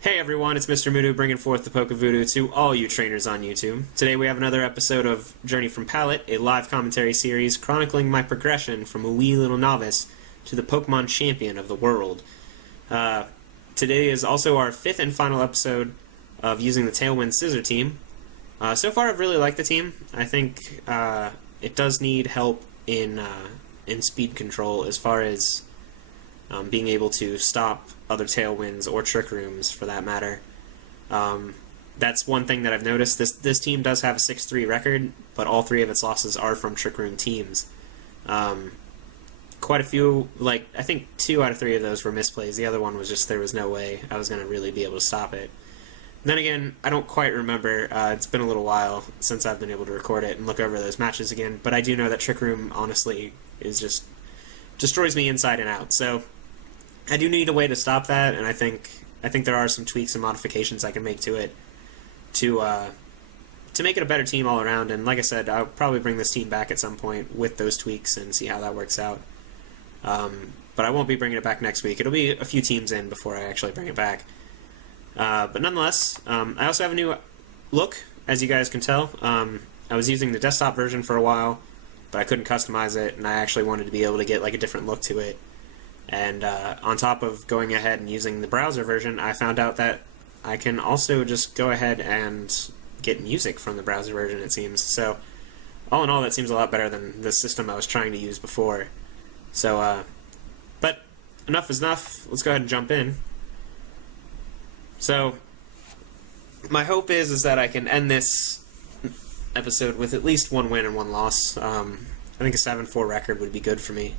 Hey everyone, it's Mr. Moodoo bringing forth the poke of voodoo to all you trainers on YouTube. Today we have another episode of Journey from Pallet, a live commentary series chronicling my progression from a wee little novice to the Pokemon champion of the world. Today is also our fifth and final episode of using the Tailwind Scizor team. So far I've really liked the team. I think it does need help in speed control as far as being able to stop other Tailwinds or Trick Rooms, for that matter. That's one thing that I've noticed. This team does have a 6-3 record, but all three of its losses are from Trick Room teams. Quite a few, I think 2 out of 3 of those were misplays. The other one was just there was no way I was going to really be able to stop it. Then again, I don't quite remember. It's been a little while since I've been able to record it and look over those matches again, but I do know that Trick Room, honestly, is just destroys me inside and out. So I do need a way to stop that, and I think there are some tweaks and modifications I can make to it to make it a better team all around. And like I said, I'll probably bring this team back at some point with those tweaks and see how that works out. But I won't be bringing it back next week. It'll be a few teams in before I actually bring it back. But nonetheless, I also have a new look, as you guys can tell. I was using the desktop version for a while, but I couldn't customize it, and I actually wanted to be able to get a different look to it. And on top of going ahead and using the browser version, I found out that I can also just go ahead and get music from the browser version, it seems. So all in all, that seems a lot better than the system I was trying to use before. So, but enough is enough. Let's go ahead and jump in. So my hope is that I can end this episode with at least 1 win and 1 loss. I think a 7-4 record would be good for me.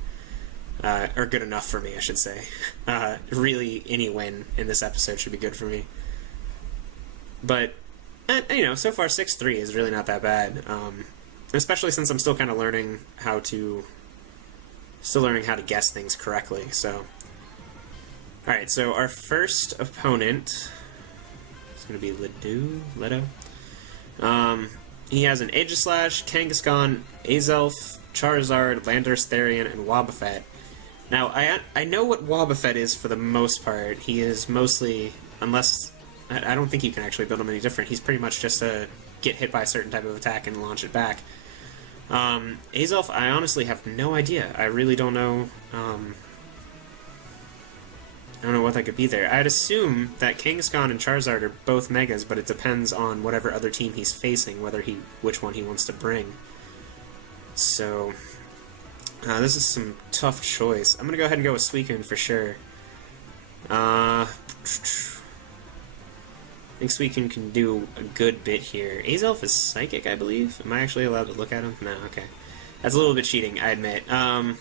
Or good enough for me, I should say. Really, any win in this episode should be good for me. But, so far 6-3 is really not that bad. Especially since I'm still kind of learning how to guess things correctly. So, alright, so our first opponent is going to be Leto. He has an Aegislash, Kangaskhan, Azelf, Charizard, Landorus, Therian, and Wobbuffet. Now, I know what Wobbuffet is for the most part. He is mostly, unless, I don't think you can actually build him any different. He's pretty much just a get hit by a certain type of attack and launch it back. Azelf, I honestly have no idea. I really don't know, I don't know what that could be there. I'd assume that Kangaskhan and Charizard are both Megas, but it depends on whatever other team he's facing, which one he wants to bring. So, this is some tough choice. I'm going to go ahead and go with Suicune for sure. I think Suicune can do a good bit here. Azelf is Psychic, I believe. Am I actually allowed to look at him? No, okay. That's a little bit cheating, I admit. I'm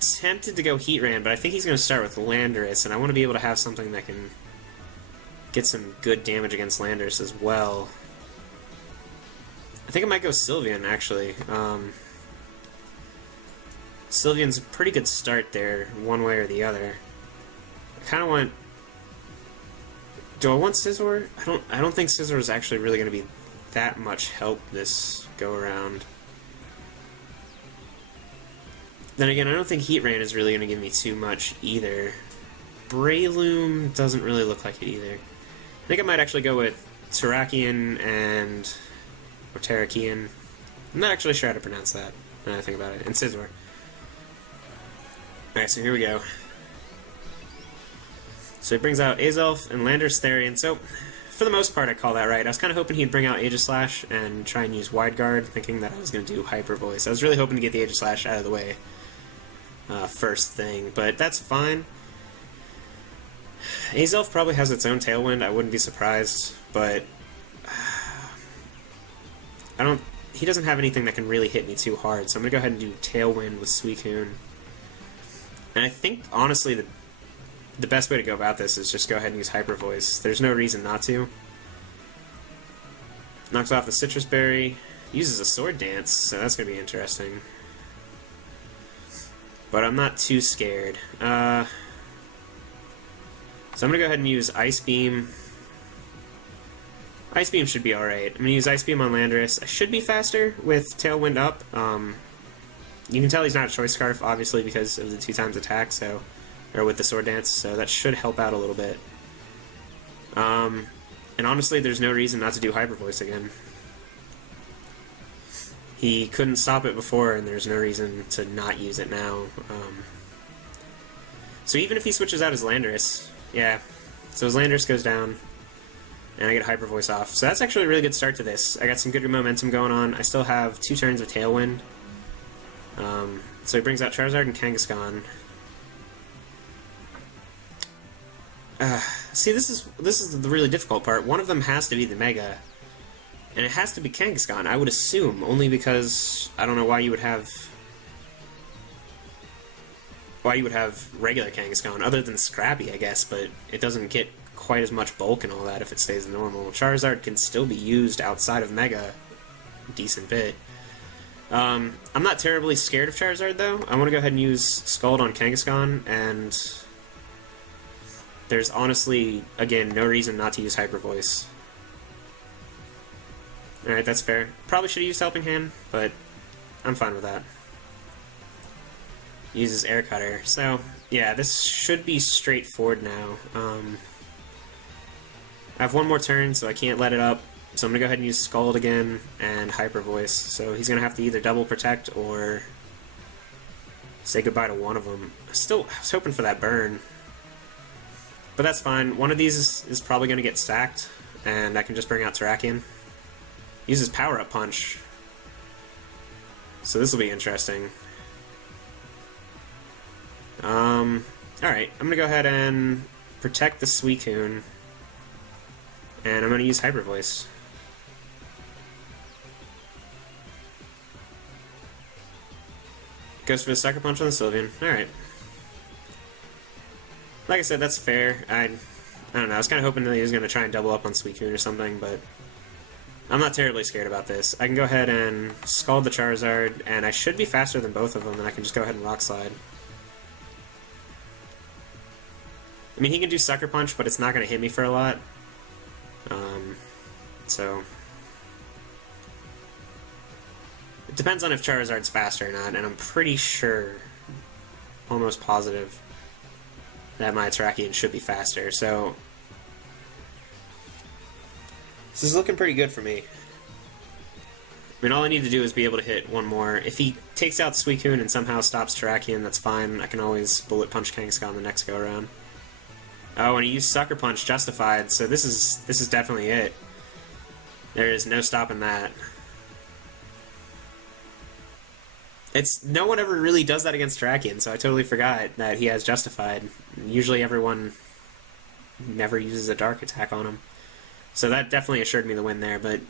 tempted to go Heatran, but I think he's going to start with Landorus, and I want to be able to have something that can get some good damage against Landorus as well. I think I might go Sylveon, actually. Sylveon's a pretty good start there, one way or the other. I kind of want... Do I want Scizor? I don't think Scizor is actually really going to be that much help this go-around. Then again, I don't think Heatran is really going to give me too much either. Breloom doesn't really look like it either. I think I might actually go with Terrakion and... or Terrakion. I'm not actually sure how to pronounce that, now that I think about it. And Scizor. Alright, so here we go. So he brings out Azelf and Landorus, Therian. So, for the most part, I call that right. I was kind of hoping he'd bring out Aegislash and try and use Wide Guard, thinking that I was going to do Hyper Voice. I was really hoping to get the Aegislash out of the way first thing, but that's fine. Azelf probably has its own Tailwind. I wouldn't be surprised, but he doesn't have anything that can really hit me too hard, so I'm going to go ahead and do Tailwind with Suicune. And I think, honestly, the best way to go about this is just go ahead and use Hyper Voice. There's no reason not to. Knocks off the Citrus Berry, uses a Sword Dance, so that's going to be interesting. But I'm not too scared. So I'm going to go ahead and use Ice Beam. Ice Beam should be alright. I'm going to use Ice Beam on Landorus. I should be faster with Tailwind up. You can tell he's not a Choice Scarf, obviously, because of the 2x attack, so... Or with the Sword Dance, so that should help out a little bit. And honestly, there's no reason not to do Hyper Voice again. He couldn't stop it before, and there's no reason to not use it now. So even if he switches out his Landorus, yeah. So his Landorus goes down, and I get Hyper Voice off. So that's actually a really good start to this. I got some good momentum going on. I still have 2 turns of Tailwind. So he brings out Charizard and Kangaskhan. See, this is the really difficult part. One of them has to be the Mega, and it has to be Kangaskhan, I would assume, only because I don't know why you would have regular Kangaskhan, other than Scrappy, I guess, but it doesn't get quite as much bulk and all that if it stays normal. Charizard can still be used outside of Mega a decent bit. I'm not terribly scared of Charizard, though. I want to go ahead and use Scald on Kangaskhan, and there's honestly, again, no reason not to use Hyper Voice. Alright, that's fair. Probably should have used Helping Hand, but I'm fine with that. Uses Air Cutter. So, yeah, this should be straightforward now. I have one more turn, so I can't let it up. So I'm going to go ahead and use Scald again and Hyper Voice. So he's going to have to either double protect or say goodbye to one of them. I was hoping for that burn. But that's fine. One of these is probably going to get stacked, and I can just bring out Terrakion. Uses Power Up Punch. So this will be interesting. Alright, I'm going to go ahead and protect the Suicune, and I'm going to use Hyper Voice. Goes for the Sucker Punch on the Sylveon. Alright. Like I said, that's fair. I don't know, I was kind of hoping that he was going to try and double up on Suicune or something, but I'm not terribly scared about this. I can go ahead and Scald the Charizard, and I should be faster than both of them, and I can just go ahead and Rock Slide. I mean, he can do Sucker Punch, but it's not going to hit me for a lot. So it depends on if Charizard's faster or not, and I'm pretty sure, almost positive, that my Terrakion should be faster, so this is looking pretty good for me. I mean, all I need to do is be able to hit one more. If he takes out Suicune and somehow stops Terrakion, that's fine. I can always Bullet Punch Kangaskhan the next go-around. Oh, and he used Sucker Punch, justified, so this is definitely it. There is no stopping that. No one ever really does that against Terrakion, so I totally forgot that he has Justified. Usually everyone never uses a Dark attack on him. So that definitely assured me the win there, but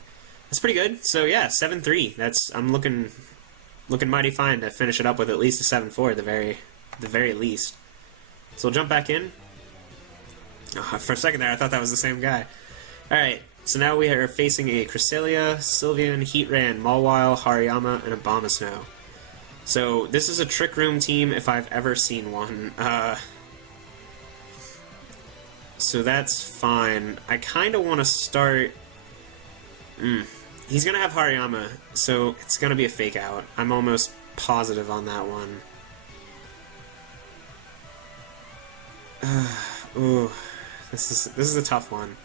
that's pretty good. So yeah, 7-3. I'm looking mighty fine to finish it up with at least a 7-4 at the very least. So we'll jump back in. Oh, for a second there, I thought that was the same guy. Alright, so now we are facing a Cresselia, Sylveon, Heatran, Mawile, Hariyama, and Abomasnow. So this is a Trick Room team if I've ever seen one. So that's fine. I kind of want to start... He's going to have Hariyama, so it's going to be a Fake Out. I'm almost positive on that one. Ooh, this is a tough one.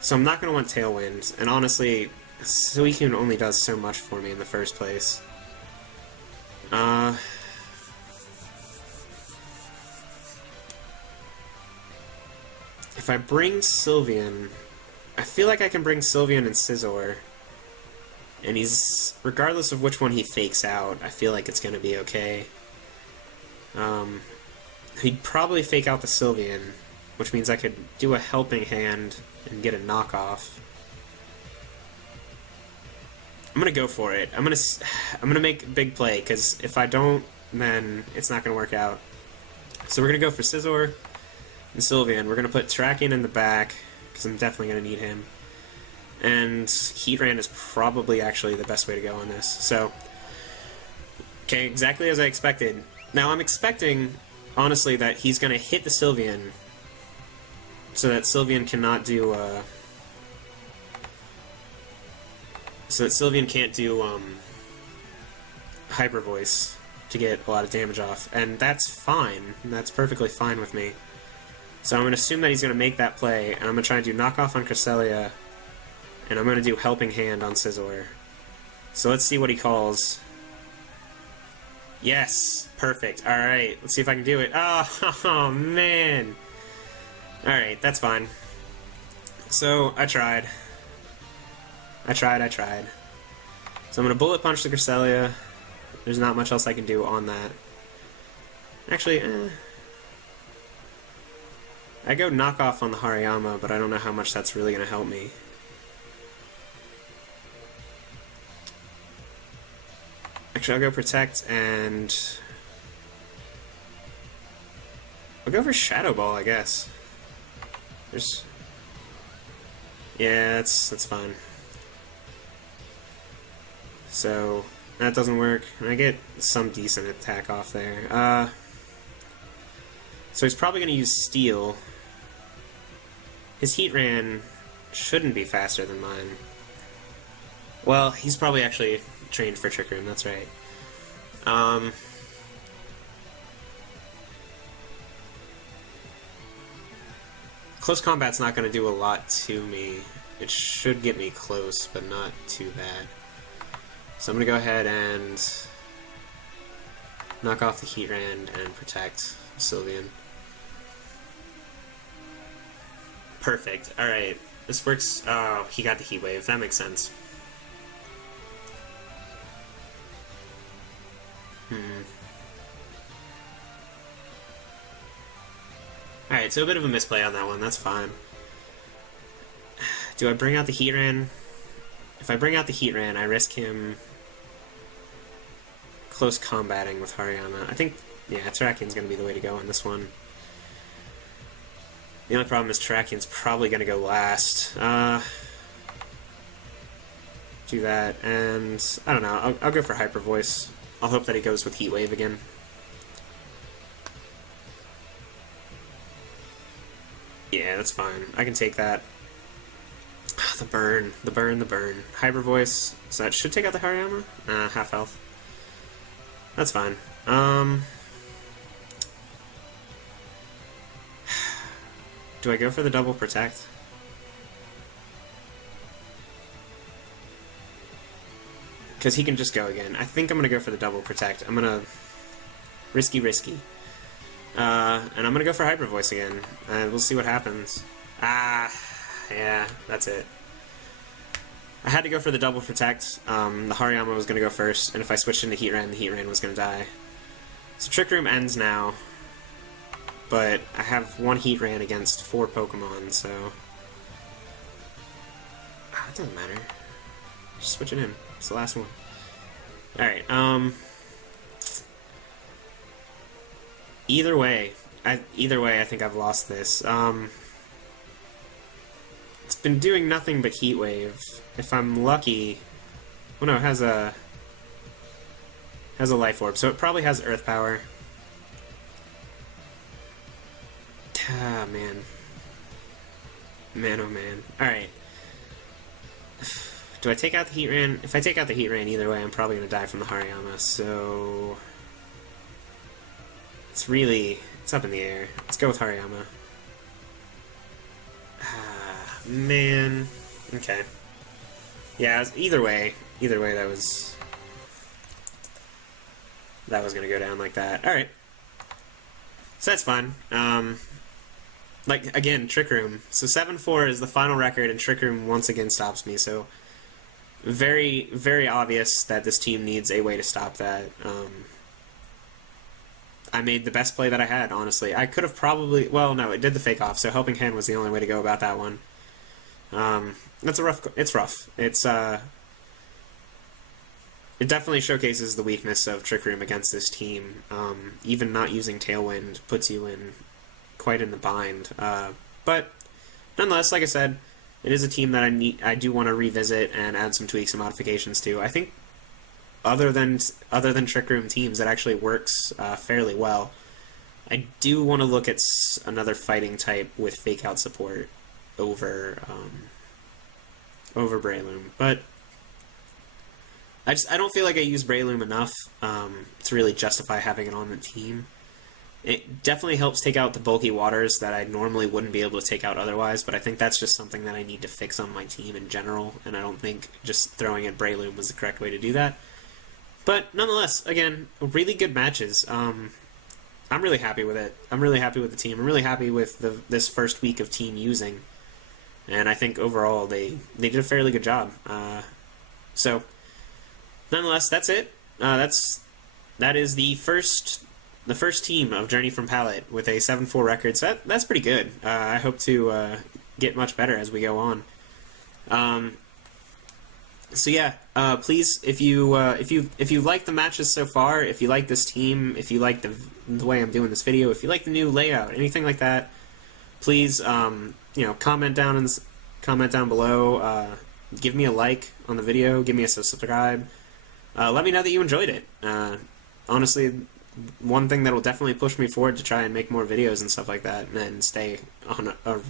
So I'm not going to want Tailwind, and honestly, Suicune only does so much for me in the first place. If I bring Sylveon, I feel like I can bring Sylveon and Scizor, and regardless of which one he fakes out, I feel like it's going to be okay. He'd probably fake out the Sylveon, which means I could do a Helping Hand and get a knockoff. I'm gonna go for it. I'm gonna make a big play, because if I don't, then it's not gonna work out. So we're gonna go for Scizor and Sylveon. We're gonna put Terrakion in the back, because I'm definitely gonna need him. And Heatran is probably actually the best way to go on this. So, okay, exactly as I expected. Now I'm expecting, honestly, that he's gonna hit the Sylveon, so that Sylveon cannot do so that Sylveon can't do Hyper Voice to get a lot of damage off, and that's fine. That's perfectly fine with me. So I'm going to assume that he's going to make that play, and I'm going to try and do Knockoff on Cresselia, and I'm going to do Helping Hand on Scizor. So let's see what he calls. Yes! Perfect. Alright, let's see if I can do it. Oh man! Alright, that's fine. So, I tried. I tried. So I'm going to Bullet Punch the Cresselia. There's not much else I can do on that. Actually, I go Knockoff on the Hariyama, but I don't know how much that's really going to help me. Actually, I'll go Protect, and I'll go for Shadow Ball, I guess. Yeah, that's fine. So that doesn't work, and I get some decent attack off there. So he's probably going to use Steel. His Heatran shouldn't be faster than mine. Well, he's probably actually trained for Trick Room, that's right. Close combat's not going to do a lot to me. It should get me close, but not too bad. So I'm going to go ahead and knock off the Heatran and protect Sylveon. Perfect. Alright. This works. Oh, he got the Heat Wave. That makes sense. Alright, so a bit of a misplay on that one. That's fine. Do I bring out the Heatran? If I bring out the Heatran, I risk him close combating with Hariyama. I think, yeah, Terrakian's going to be the way to go on this one. The only problem is Terrakian's probably going to go last. Do that, and I don't know, I'll go for Hyper Voice. I'll hope that he goes with Heat Wave again. Yeah, that's fine. I can take that. The burn. Hyper Voice. So that should take out the Hariyama? Half health. That's fine. Do I go for the double protect? Because he can just go again. I think I'm going to go for the double protect. I'm going to... Risky. And I'm going to go for Hyper Voice again. And we'll see what happens. Yeah, that's it. I had to go for the double protect. The Hariyama was going to go first, and if I switched into Heatran, the Heatran was going to die. So Trick Room ends now. But I have one Heatran against 4 Pokemon, so... it doesn't matter. Just switch it in. It's the last one. Alright, Either way, I think I've lost this. It's been doing nothing but Heat Wave. If I'm lucky... Well, no, it has a Life Orb, so it probably has Earth Power. Ah, man. Man, oh man. Alright. Do I take out the Heatran? If I take out the Heatran, either way, I'm probably going to die from the Hariyama, so... It's up in the air. Let's go with Hariyama. Ah, man. Okay. Yeah, either way, that was going to go down like that. Alright. So that's fine. Like, again, Trick Room. So 7-4 is the final record, and Trick Room once again stops me, so very, very obvious that this team needs a way to stop that. I made the best play that I had, honestly. I could have probably... Well, no, it did the fake off, so Helping Hand was the only way to go about that one. That's a rough... It's rough. It's, It definitely showcases the weakness of Trick Room against this team. Even not using Tailwind puts you in quite in the bind. But nonetheless, like I said, it is a team that I do want to revisit and add some tweaks and modifications to. I think other than Trick Room teams, it actually works fairly well. I do want to look at another fighting type with Fake Out support over Breloom, but I don't feel like I use Breloom enough to really justify having it on the team. It definitely helps take out the bulky waters that I normally wouldn't be able to take out otherwise, but I think that's just something that I need to fix on my team in general, and I don't think just throwing at Breloom was the correct way to do that. But nonetheless, again, really good matches. I'm really happy with it. I'm really happy with the team. I'm really happy with this first week of team using, and I think overall they did a fairly good job. So, nonetheless, that's it. That is the first team of Journey from Pallet with a 7-4 record. So that's pretty good. I hope to get much better as we go on. So yeah, please, if you like the matches so far, if you like this team, if you like the way I'm doing this video, if you like the new layout, anything like that, please comment down below. Give me a like on the video. Give me a subscribe. Let me know that you enjoyed it. Honestly, one thing that will definitely push me forward to try and make more videos and stuff like that, and stay on a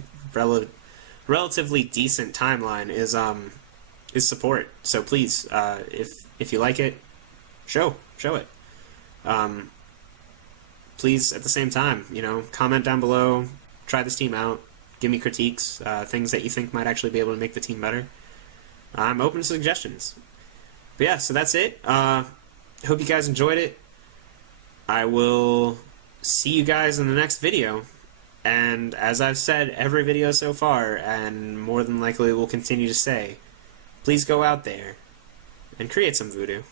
relatively decent timeline is support. So please, if you like it, show it. Please, at the same time, comment down below, try this team out, give me critiques, things that you think might actually be able to make the team better. I'm open to suggestions. But yeah, so that's it. Hope you guys enjoyed it. I will see you guys in the next video. And as I've said every video so far, and more than likely will continue to say, please go out there and create some voodoo.